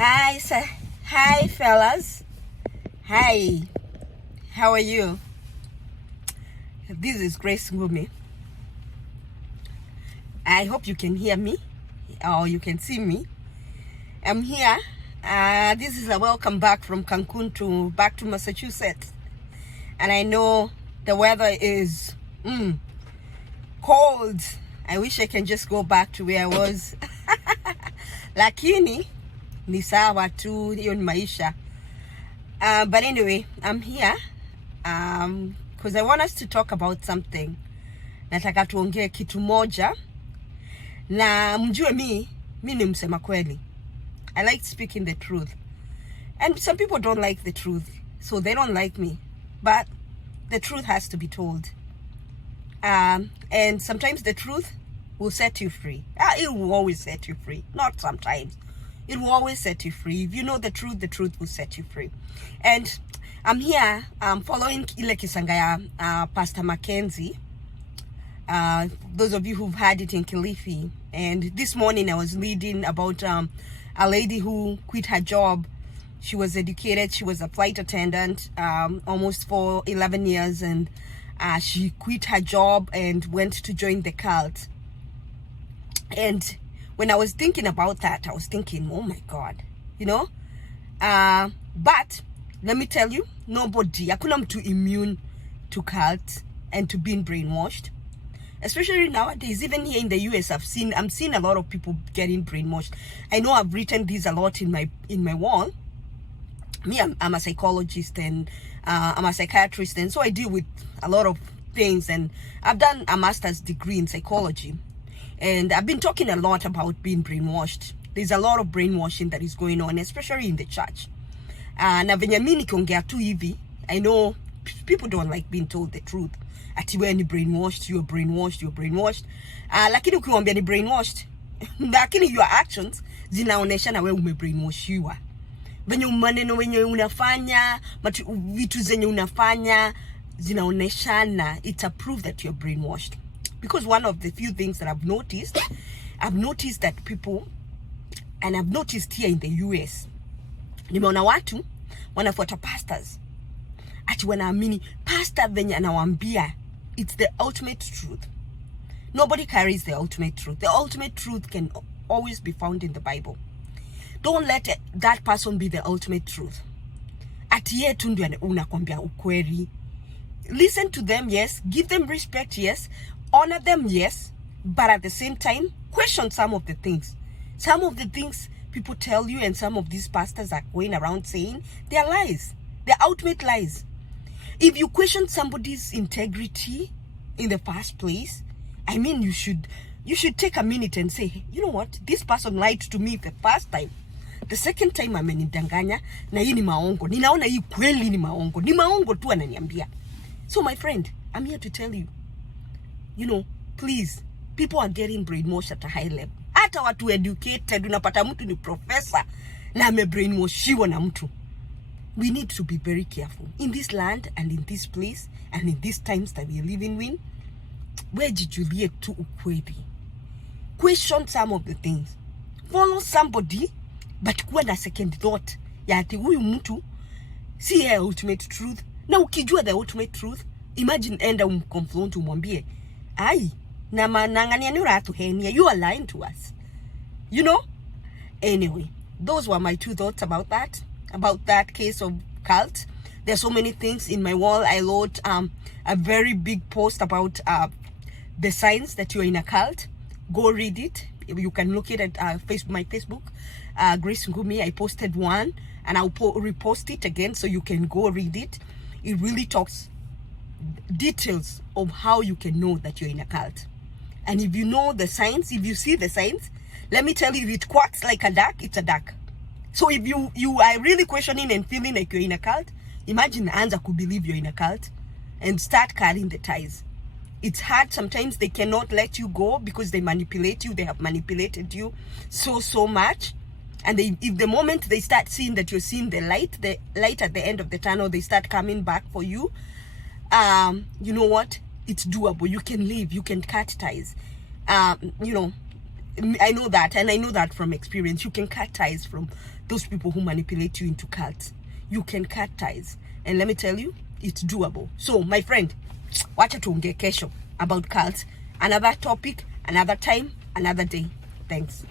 Hi, sir. Hi, fellas. Hi. How are you? This is Grace Ngumi. I hope you can hear me or you can see me. I'm here. This is a welcome back from Cancun back to Massachusetts. And I know the weather is cold. I wish I can just go back to where I was. Lakini ni sawa tu, hiyo ni maisha. But anyway, I'm here because I want us to talk about something. Nataka tuongee kitu moja. Na mjue mi ni msema kweli. I like speaking the truth. And some people don't like the truth, so they don't like me. But the truth has to be told. And sometimes the truth will set you free. It will always set you free. Not sometimes. It will always set you free. If you know the truth will set you free. And I'm here following ile kisanga ya Pastor Mackenzie. Those of you who've had it in Kilifi. And this morning I was reading about a lady who quit her job. She was educated. She was a flight attendant almost for 11 years. And she quit her job and went to join the cult. And when I was thinking about that, I was thinking, oh my God, you know? But let me tell you, nobody, hakuna mtu immune to cult and to being brainwashed. Especially nowadays, even here in the US, I'm seeing a lot of people getting brainwashed. I know I've written this a lot in my wall. Me, I'm a psychologist and I'm a psychiatrist, and so I deal with a lot of things. And I've done a master's degree in psychology, and I've been talking a lot about being brainwashed. There's a lot of brainwashing that is going on, especially in the church. Na venye mimi nikiongea tu hivi, I know people don't like being told the truth. Ati wewe ni brainwashed, you're brainwashed. Lakini ukiwaambia ni brainwashed, lakini your actions zinaonesha na wewe umebrainwashiwa. Venye maneno wenye unafanya, vitu zenye unafanya zinaoneshana, it's a proof that you're brainwashed. Because one of the few things that I've noticed that people, and I've noticed here in the US, nimeona watu wanafuata pastors. Ati wanaamini pastor venye anawaambia, it's the ultimate truth. Nobody carries the ultimate truth. The ultimate truth can always be found in the Bible. Don't let that person be the ultimate truth. Ati yeye tu ndio unakwambia ukweli. Listen to them, yes. Give them respect, yes. Honor them, yes. But at the same time, question some of the things. Some of the things people tell you and some of these pastors are going around saying, they are lies. They're ultimate lies. If you question somebody's integrity in the first place, I mean, you should take a minute and say, you know what? This person lied to me the first time. The second time amenidanganya na hii ni maongo. Ninaona hii kweli ni maongo. Ni maongo tu ananiambia. So my friend, I'm here to tell you, you know, please, people are getting brainwashed at a high level. Hata watu educated, unapata mtu ni professor na amebrainwashiwa na mtu. We need to be very careful in this land and in this place and in these times that we are living in. Where jijulie tu ukweli. Question some of the things. Follow somebody, but kuwa na second thought. Ya ati huyu mtu si ya ultimate truth. Na ukijua the ultimate truth, imagine enda umconfront umwambie, ai, na manangania ni uratu henia, you are lying to us. You know? Anyway, those were my two thoughts about that case of cult. There's so many things in my wall. I wrote a very big post about the signs that you're in a cult. Go read it. You can look it at my Facebook, Grace Ngumi. I posted one, and I'll repost it again so you can go read it. It really talks details of how you can know that you're in a cult. And if you know the signs, if you see the signs, let me tell you, if it quacks like a duck, it's a duck. So if you are really questioning and feeling like you're in a cult, imagine Anza could believe you're in a cult and start cutting the ties. It's hard. Sometimes they cannot let you go because they manipulate you. They have manipulated you so much. And if the moment they start seeing that you're seeing the light at the end of the tunnel, they start coming back for you. You know what? It's doable. You can leave. You can cut ties. You know, I know that, and I know that from experience. You can cut ties from those people who manipulate you into cults. You can cut ties, and let me tell you, it's doable. So my friend, wacha tuongee kesho about cults. Another topic, another time, another day. Thanks.